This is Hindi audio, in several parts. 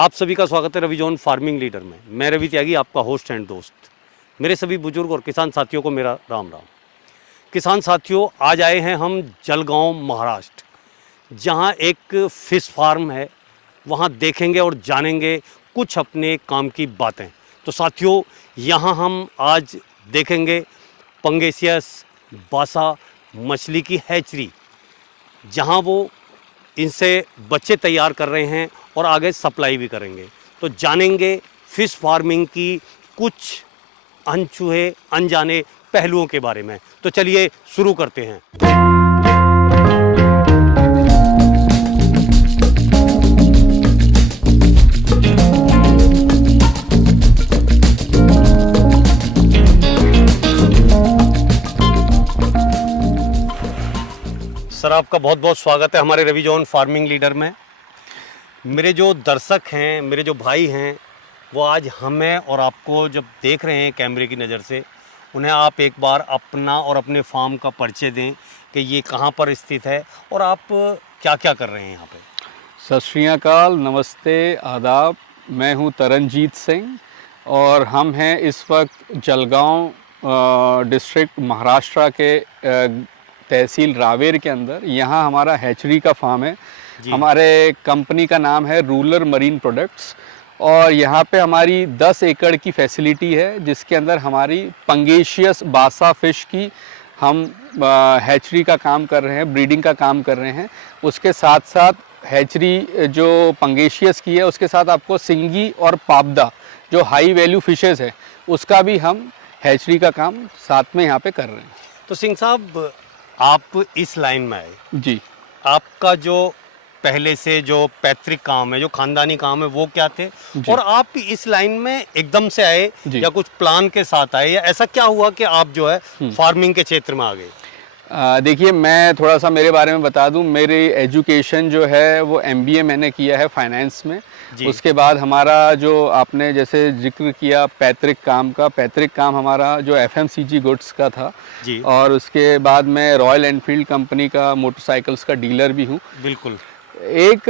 आप सभी का स्वागत है रवि जॉन फार्मिंग लीडर में। मैं रवि त्यागी, आपका होस्ट एंड दोस्त। मेरे सभी बुजुर्ग और किसान साथियों को मेरा राम राम। किसान साथियों, आज आए हैं हम जलगांव महाराष्ट्र, जहां एक फिश फार्म है। वहां देखेंगे और जानेंगे कुछ अपने काम की बातें। तो साथियों, यहां हम आज देखेंगे पंगेसियस बासा मछली की हैचरी, जहां वो इनसे बच्चे तैयार कर रहे हैं और आगे सप्लाई भी करेंगे। तो जानेंगे फिश फार्मिंग की कुछ अनछुए अनजाने पहलुओं के बारे में। तो चलिए शुरू करते हैं। सर, आपका बहुत बहुत स्वागत है हमारे रवि जॉन फार्मिंग लीडर में। मेरे जो दर्शक हैं, मेरे जो भाई हैं, वो आज हमें और आपको जब देख रहे हैं कैमरे की नज़र से, उन्हें आप एक बार अपना और अपने फार्म का परिचय दें कि ये कहाँ पर स्थित है और आप क्या क्या कर रहे हैं यहाँ पे। सत श्री अकाल, नमस्ते, आदाब। मैं हूँ तरनजीत सिंह और हम हैं इस वक्त जलगांव डिस्ट्रिक्ट महाराष्ट्र के तहसील रावेर के अंदर। यहाँ हमारा हैचरी का फार्म है। हमारे कंपनी का नाम है रूरल मरीन प्रोडक्ट्स और यहाँ पे हमारी 10 एकड़ की फैसिलिटी है, जिसके अंदर हमारी पंगेशियस बासा फ़िश की हम हैचरी का काम कर रहे हैं, ब्रीडिंग का काम कर रहे हैं। उसके साथ साथ हैचरी जो पंगेशियस की है, उसके साथ आपको सिंगी और पाबदा जो हाई वैल्यू फिशेज़ है, उसका भी हम हैचरी का काम साथ में यहाँ पे कर रहे हैं। तो सिंह साहब, आप इस लाइन में आए जी। आपका जो पहले से जो पैतृक काम है, जो खानदानी काम है, वो क्या थे और आप इस लाइन में एकदम से आए या कुछ प्लान के साथ आए, या ऐसा क्या हुआ कि आप जो है फार्मिंग के क्षेत्र में आ गए? देखिए, मैं थोड़ा सा मेरे बारे में बता दूं। मेरी एजुकेशन जो है वो MBA मैंने किया है फाइनेंस में। उसके बाद हमारा जो आपने जैसे जिक्र किया पैतृक काम हमारा जो FMCG गुड्स का था जी। और उसके बाद मैं रॉयल एनफील्ड कंपनी का मोटरसाइकिल्स का डीलर भी हूँ। बिल्कुल। एक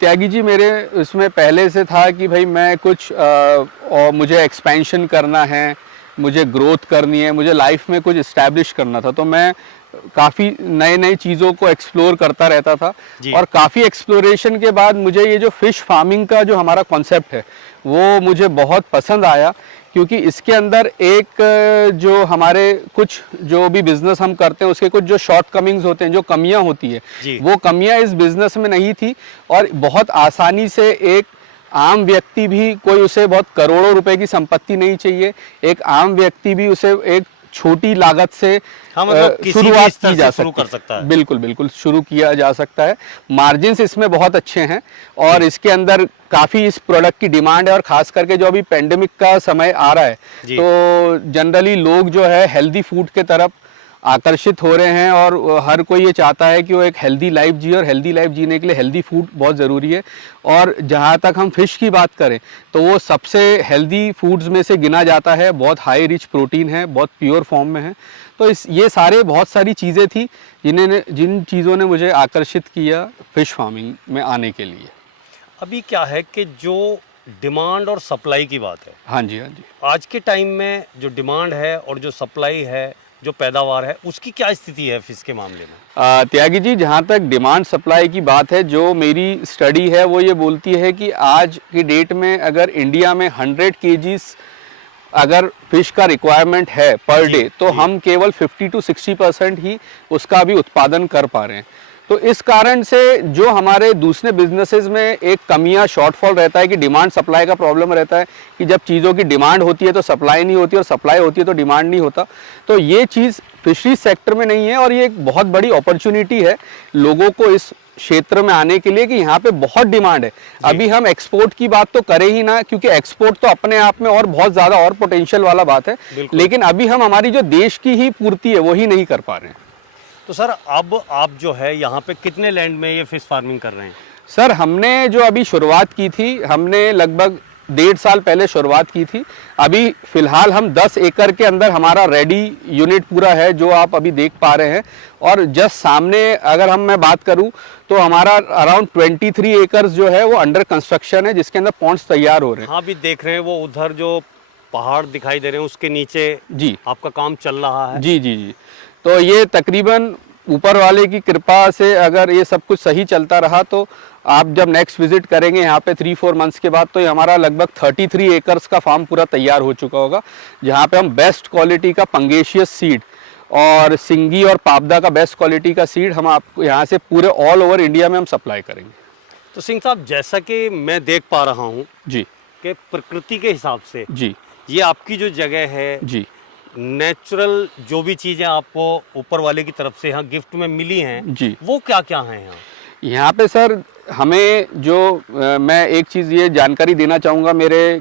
त्यागी जी, मेरे उसमें पहले से था कि भाई मैं कुछ और मुझे एक्सपेंशन करना है, मुझे ग्रोथ करनी है, मुझे लाइफ में कुछ इस्टेब्लिश करना था। तो मैं काफ़ी नए नई चीज़ों को एक्सप्लोर करता रहता था और काफ़ी एक्सप्लोरेशन के बाद मुझे ये जो फ़िश फार्मिंग का जो हमारा कॉन्सेप्ट है वो मुझे बहुत पसंद आया, क्योंकि इसके अंदर एक जो हमारे कुछ जो भी बिज़नेस हम करते हैं उसके कुछ जो शॉर्ट कमिंग्स होते हैं, जो कमियां होती है, वो कमियां इस बिज़नेस में नहीं थी। और बहुत आसानी से एक आम व्यक्ति भी, कोई उसे बहुत करोड़ों रुपए की संपत्ति नहीं चाहिए, एक आम व्यक्ति भी उसे एक छोटी लागत से शुरुआत की जा सकती है। बिल्कुल बिल्कुल शुरू किया जा सकता है। मार्जिन्स इसमें बहुत अच्छे हैं और इसके अंदर काफ़ी इस प्रोडक्ट की डिमांड है। और ख़ास करके जो अभी पेंडेमिक का समय आ रहा है, तो जनरली लोग जो है हेल्दी फूड के तरफ आकर्षित हो रहे हैं और हर कोई ये चाहता है कि वो एक हेल्दी लाइफ जिए, और हेल्दी लाइफ जीने के लिए हेल्दी फूड बहुत ज़रूरी है। और जहाँ तक हम फ़िश की बात करें तो वो सबसे हेल्दी फूड्स में से गिना जाता है। बहुत हाई रिच प्रोटीन है, बहुत प्योर फॉर्म में है। तो ये सारे बहुत सारी चीज़ें थी जिन चीज़ों ने मुझे आकर्षित किया फ़िश फार्मिंग में आने के लिए। अभी क्या है कि जो डिमांड और सप्लाई की बात है, हाँ जी, हाँ जी, आज के टाइम में जो डिमांड है और जो सप्लाई है, जो पैदावार है, उसकी क्या स्थिति है फिश के मामले में? त्यागी जी, जहाँ तक डिमांड सप्लाई की बात है, जो मेरी स्टडी है वो ये बोलती है कि आज की डेट में अगर इंडिया में 100 kgs अगर फिश का रिक्वायरमेंट है पर डे, तो हम केवल 50 to 60% ही उसका भी उत्पादन कर पा रहे हैं। तो इस कारण से जो हमारे दूसरे बिजनेसेस में एक कमियां, शॉर्टफॉल रहता है कि डिमांड सप्लाई का प्रॉब्लम रहता है कि जब चीज़ों की डिमांड होती है तो सप्लाई नहीं होती और सप्लाई होती है तो डिमांड नहीं होता। तो ये चीज़ फिशरी सेक्टर में नहीं है और ये एक बहुत बड़ी अपॉर्चुनिटी है लोगों को इस क्षेत्र में आने के लिए कि यहाँ पे बहुत डिमांड है। अभी हम एक्सपोर्ट की बात तो करें ही ना, क्योंकि एक्सपोर्ट तो अपने आप में और बहुत ज़्यादा और पोटेंशियल वाला बात है, लेकिन अभी हम हमारी जो देश की ही पूर्ति है वही नहीं कर पा रहे हैं। तो सर, अब आप जो है यहाँ पे कितने लैंड में ये फिश फार्मिंग कर रहे हैं? सर, हमने जो अभी शुरुआत की थी, हमने लगभग 1.5 साल पहले शुरुआत की थी। अभी फ़िलहाल हम 10 एकड़ के अंदर हमारा रेडी यूनिट पूरा है जो आप अभी देख पा रहे हैं। और जस्ट सामने अगर मैं बात करूं तो हमारा अराउंड 23 एकर्स जो है वो अंडर कंस्ट्रक्शन है, जिसके अंदर पॉन्ड्स तैयार हो रहे हैं। हाँ, अभी देख रहे हैं वो उधर जो पहाड़ दिखाई दे रहे हैं उसके नीचे जी आपका काम चल रहा है। जी जी जी। तो ये तकरीबन ऊपर वाले की कृपा से अगर ये सब कुछ सही चलता रहा तो आप जब नेक्स्ट विजिट करेंगे यहाँ पे 3-4 मंथ्स के बाद, तो ये हमारा लगभग 33 एकर्स का फार्म पूरा तैयार हो चुका होगा, जहाँ पे हम बेस्ट क्वालिटी का पंगेशियस सीड और सिंगी और पाबदा का बेस्ट क्वालिटी का सीड हम आपको यहाँ से पूरे ऑल ओवर इंडिया में हम सप्लाई करेंगे। तो सिंह साहब, जैसा कि मैं देख पा रहा हूँ जी कि प्रकृति के हिसाब से जी ये आपकी जो जगह है, जी नेचुरल जो भी चीज़ें आपको ऊपर वाले की तरफ से यहाँ गिफ्ट में मिली हैं जी, वो क्या क्या हैं यहाँ? यहाँ पे सर हमें जो मैं एक चीज़ ये जानकारी देना चाहूँगा मेरे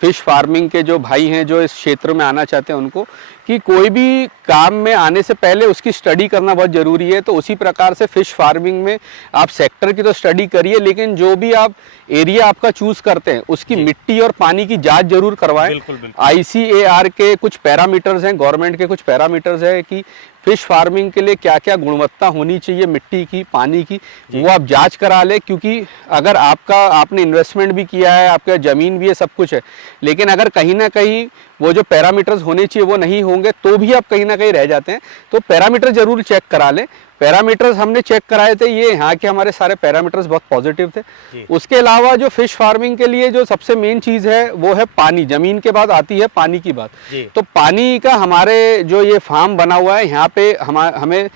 फिश फार्मिंग के जो भाई हैं जो इस क्षेत्र में आना चाहते हैं उनको, कि कोई भी काम में आने से पहले उसकी स्टडी करना बहुत ज़रूरी है। तो उसी प्रकार से फ़िश फार्मिंग में आप सेक्टर की तो स्टडी करिए, लेकिन जो भी आप एरिया आपका चूज़ करते हैं उसकी मिट्टी और पानी की जांच जरूर करवाएं। बिल्कुल बिल्कुल। ICAR के कुछ पैरामीटर्स हैं, गवर्नमेंट के कुछ पैरामीटर्स हैं कि फिश फार्मिंग के लिए क्या क्या गुणवत्ता होनी चाहिए मिट्टी की, पानी की, वो आप जांच करा लें। क्योंकि अगर आपने इन्वेस्टमेंट भी किया है, आपका ज़मीन भी है, सब कुछ है, लेकिन अगर कहीं ना कहीं वो जो पैरामीटर्स होने चाहिए वो नहीं होंगे तो भी आप कहीं ना कहीं रह जाते हैं। तो पैरामीटर ज़रूर चेक करा लें। पैरामीटर्स हमने चेक कराए थे, ये यहाँ के हमारे सारे पैरामीटर्स बहुत पॉजिटिव थे। उसके अलावा जो फिश फार्मिंग के लिए जो सबसे मेन चीज़ है वो है पानी। ज़मीन के बाद आती है पानी की बात। तो पानी का हमारे जो ये फार्म बना हुआ है यहाँ पे हमें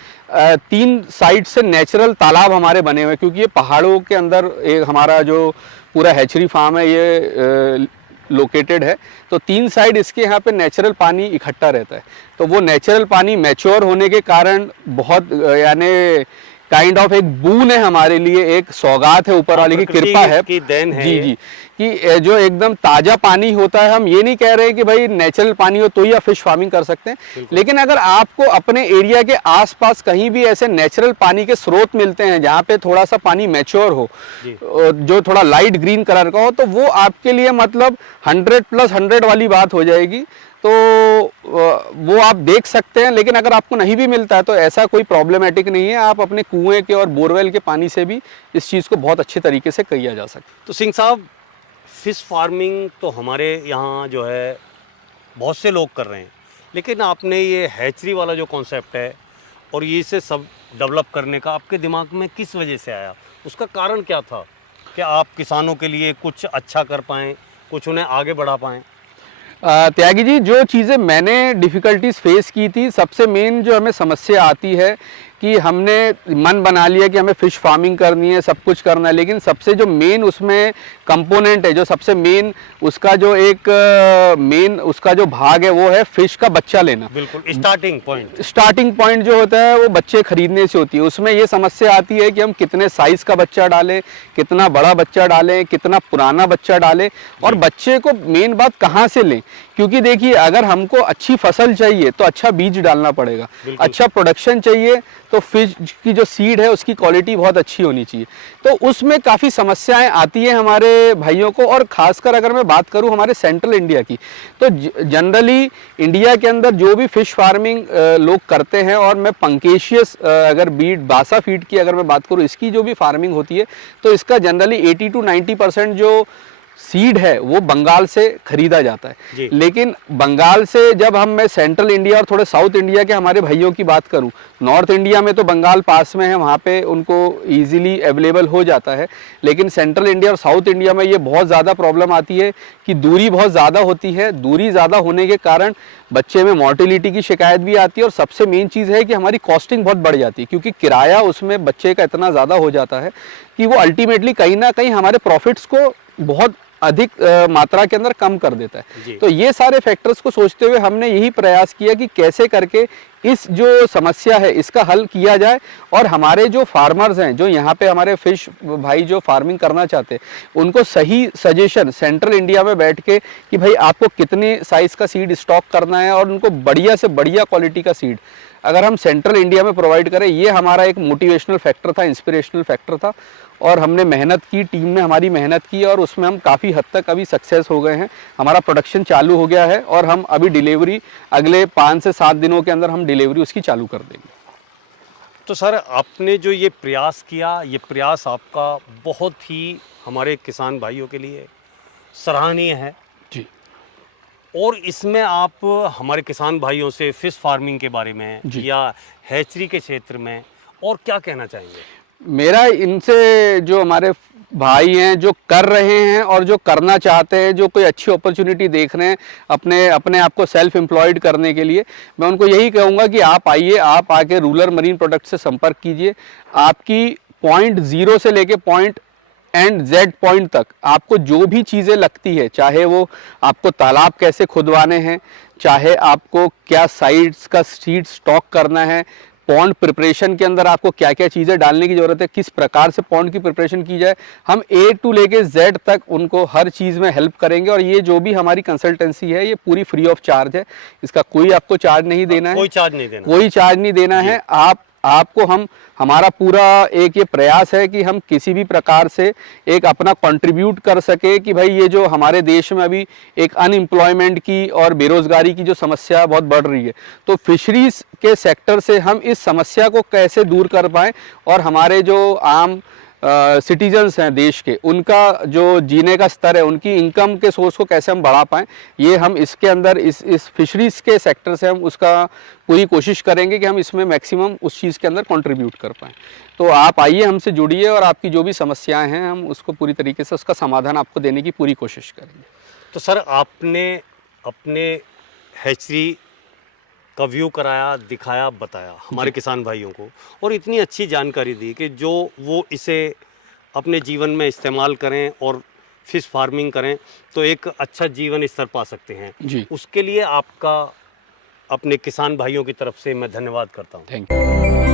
3 साइड से नेचुरल तालाब हमारे बने हुए हैं, क्योंकि ये पहाड़ों के अंदर एक हमारा जो पूरा हैचरी फार्म है ये लोकेटेड है। तो 3 साइड इसके यहाँ पे नेचुरल पानी इकट्ठा रहता है। तो वो नेचुरल पानी मैच्योर होने के कारण बहुत यानी काइंड ऑफ एक बून है हमारे लिए, एक सौगात है, ऊपर वाले की कृपा है, की देन है जी जी, कि जो एकदम ताज़ा पानी होता है। हम ये नहीं कह रहे कि भाई नेचुरल पानी हो तो ही आप फिश फार्मिंग कर सकते हैं, लेकिन अगर आपको अपने एरिया के आसपास कहीं भी ऐसे नेचुरल पानी के स्रोत मिलते हैं जहाँ पे थोड़ा सा पानी मैच्योर हो, जो थोड़ा लाइट ग्रीन कलर का हो, तो वो आपके लिए मतलब 100+100 वाली बात हो जाएगी। तो वो आप देख सकते हैं। लेकिन अगर आपको नहीं भी मिलता है तो ऐसा कोई प्रॉब्लमेटिक नहीं है, आप अपने कुएं के और बोरवेल के पानी से भी इस चीज़ को बहुत अच्छे तरीके से किया जा सकता है। तो सिंह साहब, फिश फार्मिंग तो हमारे यहाँ जो है बहुत से लोग कर रहे हैं, लेकिन आपने ये हैचरी वाला जो कॉन्सेप्ट है और ये से सब डेवलप करने का आपके दिमाग में किस वजह से आया? उसका कारण क्या था कि आप किसानों के लिए कुछ अच्छा कर पाएँ, कुछ उन्हें आगे बढ़ा पाएँ? त्यागी जी, जो चीज़ें मैंने डिफ़िकल्टीज फेस की थी, सबसे मेन जो हमें समस्या आती है कि हमने मन बना लिया कि हमें फ़िश फार्मिंग करनी है, सब कुछ करना है, लेकिन सबसे जो मेन उसमें कंपोनेंट है, जो सबसे मेन उसका जो एक मेन उसका जो भाग है वो है फ़िश का बच्चा लेना। बिल्कुल, स्टार्टिंग पॉइंट जो होता है वो बच्चे खरीदने से होती है। उसमें ये समस्या आती है कि हम कितने साइज़ का बच्चा डालें, कितना बड़ा बच्चा डालें, कितना पुराना बच्चा डालें, और बच्चे को मेन बात कहाँ से लें। क्योंकि देखिए, अगर हमको अच्छी फसल चाहिए तो अच्छा बीज डालना पड़ेगा, अच्छा प्रोडक्शन चाहिए तो फिश की जो सीड है उसकी क्वालिटी बहुत अच्छी होनी चाहिए। तो उसमें काफ़ी समस्याएं आती हैं हमारे भाइयों को। और ख़ासकर अगर मैं बात करूं हमारे सेंट्रल इंडिया की, तो जनरली इंडिया के अंदर जो भी फ़िश फार्मिंग लोग करते हैं, और मैं पंकेशियस अगर बीड बासा फीड की अगर मैं बात करूं, इसकी जो भी फार्मिंग होती है, तो इसका जनरली 80 to 90% जो सीड है वो बंगाल से खरीदा जाता है। लेकिन बंगाल से जब मैं सेंट्रल इंडिया और थोड़े साउथ इंडिया के हमारे भाइयों की बात करूं, नॉर्थ इंडिया में तो बंगाल पास में है, वहाँ पे उनको इजीली अवेलेबल हो जाता है, लेकिन सेंट्रल इंडिया और साउथ इंडिया में ये बहुत ज़्यादा प्रॉब्लम आती है कि दूरी बहुत ज़्यादा होती है। दूरी ज़्यादा होने के कारण बच्चे में मॉर्टिलिटी की शिकायत भी आती है, और सबसे मेन चीज़ है कि हमारी कॉस्टिंग बहुत बढ़ जाती है, क्योंकि किराया उसमें बच्चे का इतना ज़्यादा हो जाता है कि वो अल्टीमेटली कहीं ना कहीं हमारे प्रॉफिट्स को बहुत अधिक मात्रा के अंदर कम कर देता है। तो ये सारे फैक्टर्स को सोचते हुए हमने यही प्रयास किया कि कैसे करके इस जो समस्या है इसका हल किया जाए, और हमारे जो फार्मर्स हैं, जो यहाँ पे हमारे फिश भाई जो फार्मिंग करना चाहते हैं, उनको सही सजेशन सेंट्रल इंडिया में बैठ के कि भाई आपको कितने साइज़ का सीड स्टॉक करना है, और उनको बढ़िया से बढ़िया क्वालिटी का सीड अगर हम सेंट्रल इंडिया में प्रोवाइड करें, ये हमारा एक मोटिवेशनल फैक्टर था, इंस्पिरेशनल फैक्टर था। और हमने मेहनत की, टीम में हमारी मेहनत की और उसमें हम काफ़ी हद तक अभी सक्सेस हो गए हैं। हमारा प्रोडक्शन चालू हो गया है और हम अभी डिलीवरी अगले 5 से 7 दिनों के अंदर हम डिलीवरी उसकी चालू कर देंगे। तो सर, आपने जो ये प्रयास किया, ये प्रयास आपका बहुत ही हमारे किसान भाइयों के लिए सराहनीय है जी। और इसमें आप हमारे किसान भाइयों से फिश फार्मिंग के बारे में जी। या हैचरी के क्षेत्र में और क्या कहना चाहेंगे? मेरा इनसे, जो हमारे भाई हैं जो कर रहे हैं और जो करना चाहते हैं, जो कोई अच्छी अपॉर्चुनिटी देख रहे हैं अपने आप को सेल्फ एम्प्लॉयड करने के लिए, मैं उनको यही कहूँगा कि आप आइए, आप आके रूरल मरीन प्रोडक्ट से संपर्क कीजिए। आपकी पॉइंट 0 से लेके पॉइंट एंड जेड पॉइंट तक आपको जो भी चीज़ें लगती है, चाहे वो आपको तालाब कैसे खुदवाने हैं, चाहे आपको क्या साइड्स का सीड स्टॉक करना है, पॉन्ड प्रिपरेशन के अंदर आपको क्या क्या चीज़ें डालने की ज़रूरत है, किस प्रकार से पॉन्ड की प्रिपरेशन की जाए, हम ए टू लेके जेड तक उनको हर चीज़ में हेल्प करेंगे। और ये जो भी हमारी कंसल्टेंसी है ये पूरी फ्री ऑफ चार्ज है, इसका कोई आपको चार्ज नहीं देना है, कोई चार्ज नहीं देना, कोई चार्ज नहीं देना है। आपको हमारा पूरा एक ये प्रयास है कि हम किसी भी प्रकार से एक अपना कंट्रीब्यूट कर सके कि भाई ये जो हमारे देश में अभी एक अनएम्प्लॉयमेंट की और बेरोजगारी की जो समस्या बहुत बढ़ रही है, तो फिशरीज के सेक्टर से हम इस समस्या को कैसे दूर कर पाएँ और हमारे जो आम सिटीजन्स हैं देश के, उनका जो जीने का स्तर है, उनकी इनकम के सोर्स को कैसे हम बढ़ा पाएँ, ये हम इसके अंदर इस फिशरीज़ के सेक्टर से हम उसका पूरी कोशिश करेंगे कि हम इसमें मैक्सिमम उस चीज़ के अंदर कंट्रीब्यूट कर पाएँ। तो आप आइए, हमसे जुड़िए और आपकी जो भी समस्याएं हैं हम उसको पूरी तरीके से उसका समाधान आपको देने की पूरी कोशिश करेंगे। तो सर, आपने अपने हैचरी का व्यू कराया, दिखाया, बताया हमारे किसान भाइयों को और इतनी अच्छी जानकारी दी कि जो वो इसे अपने जीवन में इस्तेमाल करें और फिश फार्मिंग करें तो एक अच्छा जीवन स्तर पा सकते हैं जी। उसके लिए आपका अपने किसान भाइयों की तरफ से मैं धन्यवाद करता हूँ। Thank you.